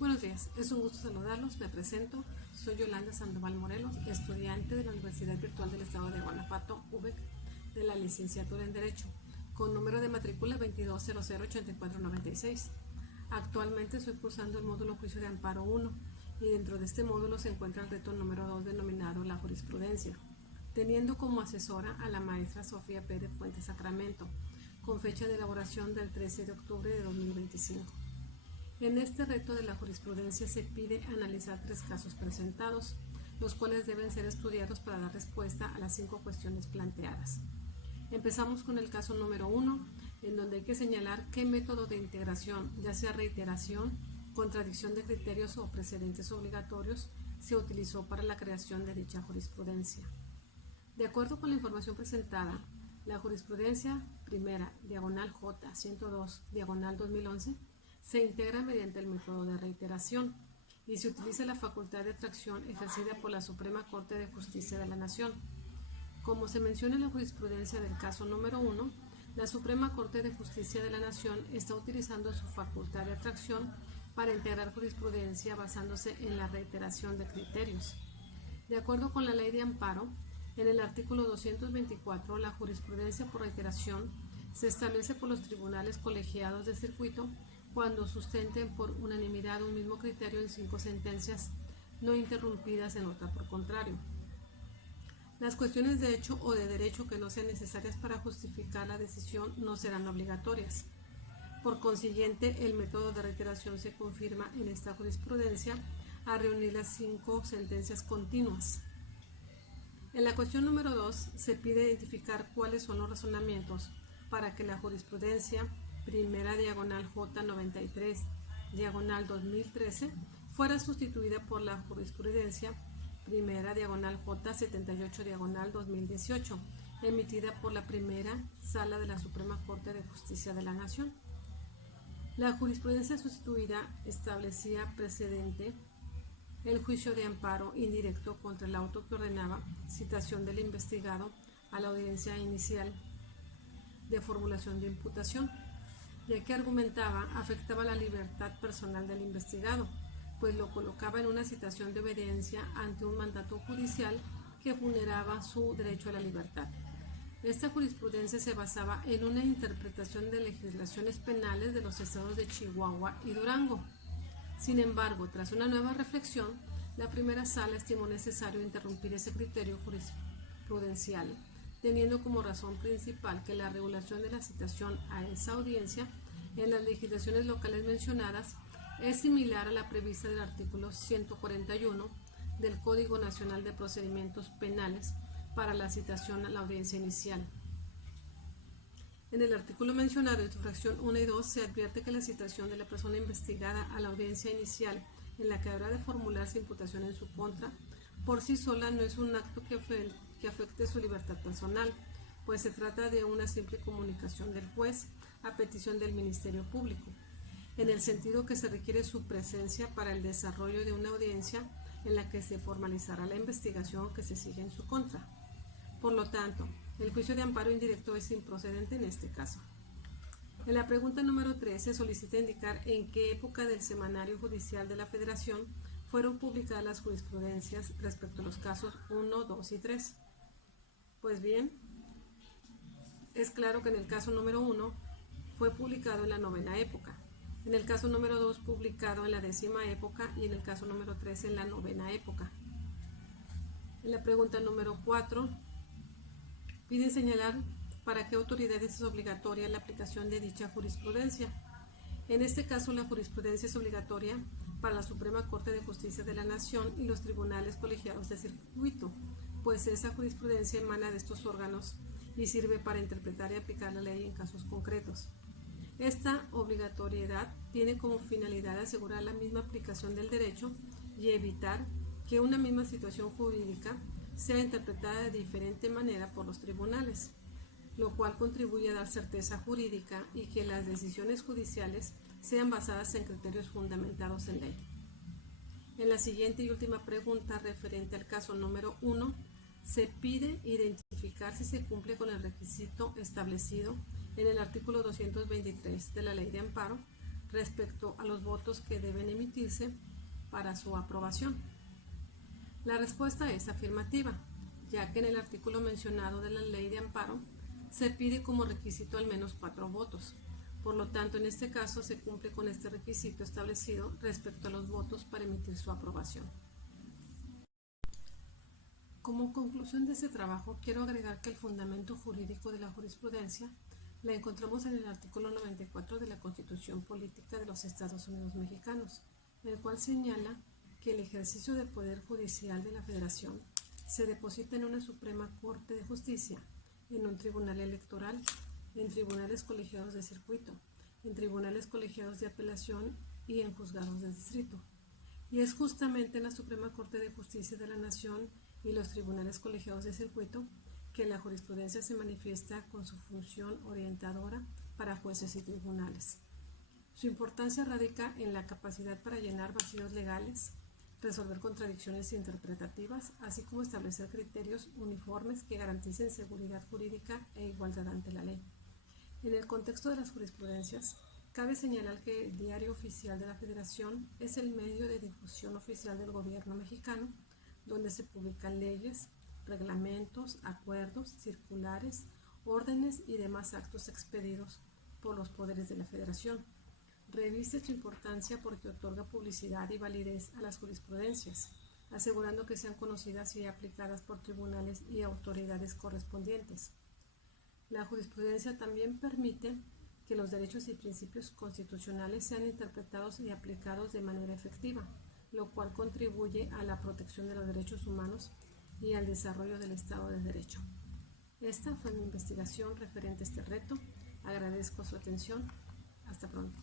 Buenos días, es un gusto saludarlos, me presento, soy Yolanda Sandoval Morelos, estudiante de la Universidad Virtual del Estado de Guanajuato, UVEC, de la licenciatura en Derecho, con número de matrícula 22008496. Actualmente estoy cursando el módulo Juicio de Amparo 1 y dentro de este módulo se encuentra el reto número 2 denominado la jurisprudencia, teniendo como asesora a la maestra Sofía Pérez Fuentes Sacramento, con fecha de elaboración del 13 de octubre de 2025. En este reto de la jurisprudencia se pide analizar 3 casos presentados, los cuales deben ser estudiados para dar respuesta a las 5 cuestiones planteadas. Empezamos con el caso número 1, en donde hay que señalar qué método de integración, ya sea reiteración, contradicción de criterios o precedentes obligatorios, se utilizó para la creación de dicha jurisprudencia. De acuerdo con la información presentada, la jurisprudencia primera, diagonal J 102, diagonal 2011, se integra mediante el método de reiteración y se utiliza la facultad de atracción ejercida por la Suprema Corte de Justicia de la Nación. Como se menciona en la jurisprudencia del caso número 1, la Suprema Corte de Justicia de la Nación está utilizando su facultad de atracción para integrar jurisprudencia basándose en la reiteración de criterios. De acuerdo con la Ley de Amparo, en el artículo 224, la jurisprudencia por reiteración se establece por los tribunales colegiados de circuito cuando sustenten por unanimidad un mismo criterio en 5 sentencias no interrumpidas en otra por contrario. Las cuestiones de hecho o de derecho que no sean necesarias para justificar la decisión no serán obligatorias. Por consiguiente, el método de reiteración se confirma en esta jurisprudencia a reunir las 5 sentencias continuas. En la cuestión número 2 se pide identificar cuáles son los razonamientos para que la jurisprudencia primera diagonal J93 diagonal 2013 fuera sustituida por la jurisprudencia primera diagonal J78 diagonal 2018 emitida por la primera sala de la Suprema Corte de Justicia de la Nación. La jurisprudencia sustituida establecía precedente el juicio de amparo indirecto contra el auto que ordenaba citación del investigado a la audiencia inicial de formulación de imputación, ya que argumentaba afectaba la libertad personal del investigado, pues lo colocaba en una situación de obediencia ante un mandato judicial que vulneraba su derecho a la libertad. Esta jurisprudencia se basaba en una interpretación de legislaciones penales de los estados de Chihuahua y Durango. Sin embargo, tras una nueva reflexión, la primera sala estimó necesario interrumpir ese criterio jurisprudencial, teniendo como razón principal que la regulación de la citación a esa audiencia en las legislaciones locales mencionadas es similar a la prevista del artículo 141 del Código Nacional de Procedimientos Penales para la citación a la audiencia inicial. En el artículo mencionado en su fracción 1 y 2 se advierte que la citación de la persona investigada a la audiencia inicial en la que habrá de formularse imputación en su contra, por sí sola no es un acto que afecte su libertad personal, pues se trata de una simple comunicación del juez a petición del Ministerio Público, en el sentido que se requiere su presencia para el desarrollo de una audiencia en la que se formalizará la investigación que se sigue en su contra. Por lo tanto, el juicio de amparo indirecto es improcedente en este caso. En la pregunta número 3 se solicita indicar en qué época del Semanario Judicial de la Federación fueron publicadas las jurisprudencias respecto a los casos 1, 2 y 3. Pues bien, es claro que en el caso número 1 fue publicado en la 9ª época, en el caso número 2 publicado en la 10ª época y en el caso número 3 en la 9ª época. En la pregunta número 4 piden señalar para qué autoridades es obligatoria la aplicación de dicha jurisprudencia. En este caso, la jurisprudencia es obligatoria para la Suprema Corte de Justicia de la Nación y los tribunales colegiados de circuito, pues esa jurisprudencia emana de estos órganos y sirve para interpretar y aplicar la ley en casos concretos. Esta obligatoriedad tiene como finalidad asegurar la misma aplicación del derecho y evitar que una misma situación jurídica sea interpretada de diferente manera por los tribunales, lo cual contribuye a dar certeza jurídica y que las decisiones judiciales sean basadas en criterios fundamentados en ley. En la siguiente y última pregunta referente al caso número 1, se pide identificar si se cumple con el requisito establecido en el artículo 223 de la Ley de Amparo respecto a los votos que deben emitirse para su aprobación. La respuesta es afirmativa, ya que en el artículo mencionado de la Ley de Amparo se pide como requisito al menos 4 votos. Por lo tanto, en este caso se cumple con este requisito establecido respecto a los votos para emitir su aprobación. Como conclusión de este trabajo, quiero agregar que el fundamento jurídico de la jurisprudencia la encontramos en el artículo 94 de la Constitución Política de los Estados Unidos Mexicanos, el cual señala que el ejercicio del Poder Judicial de la Federación se deposita en una Suprema Corte de Justicia, en un tribunal electoral, en tribunales colegiados de circuito, en tribunales colegiados de apelación y en juzgados de distrito. Y es justamente en la Suprema Corte de Justicia de la Nación y los tribunales colegiados de circuito que la jurisprudencia se manifiesta con su función orientadora para jueces y tribunales. Su importancia radica en la capacidad para llenar vacíos legales, resolver contradicciones interpretativas, así como establecer criterios uniformes que garanticen seguridad jurídica e igualdad ante la ley. En el contexto de las jurisprudencias, cabe señalar que el Diario Oficial de la Federación es el medio de difusión oficial del gobierno mexicano, donde se publican leyes, reglamentos, acuerdos, circulares, órdenes y demás actos expedidos por los poderes de la Federación. Reviste su importancia porque otorga publicidad y validez a las jurisprudencias, asegurando que sean conocidas y aplicadas por tribunales y autoridades correspondientes. La jurisprudencia también permite que los derechos y principios constitucionales sean interpretados y aplicados de manera efectiva, lo cual contribuye a la protección de los derechos humanos y al desarrollo del Estado de Derecho. Esta fue mi investigación referente a este reto. Agradezco su atención. Hasta pronto.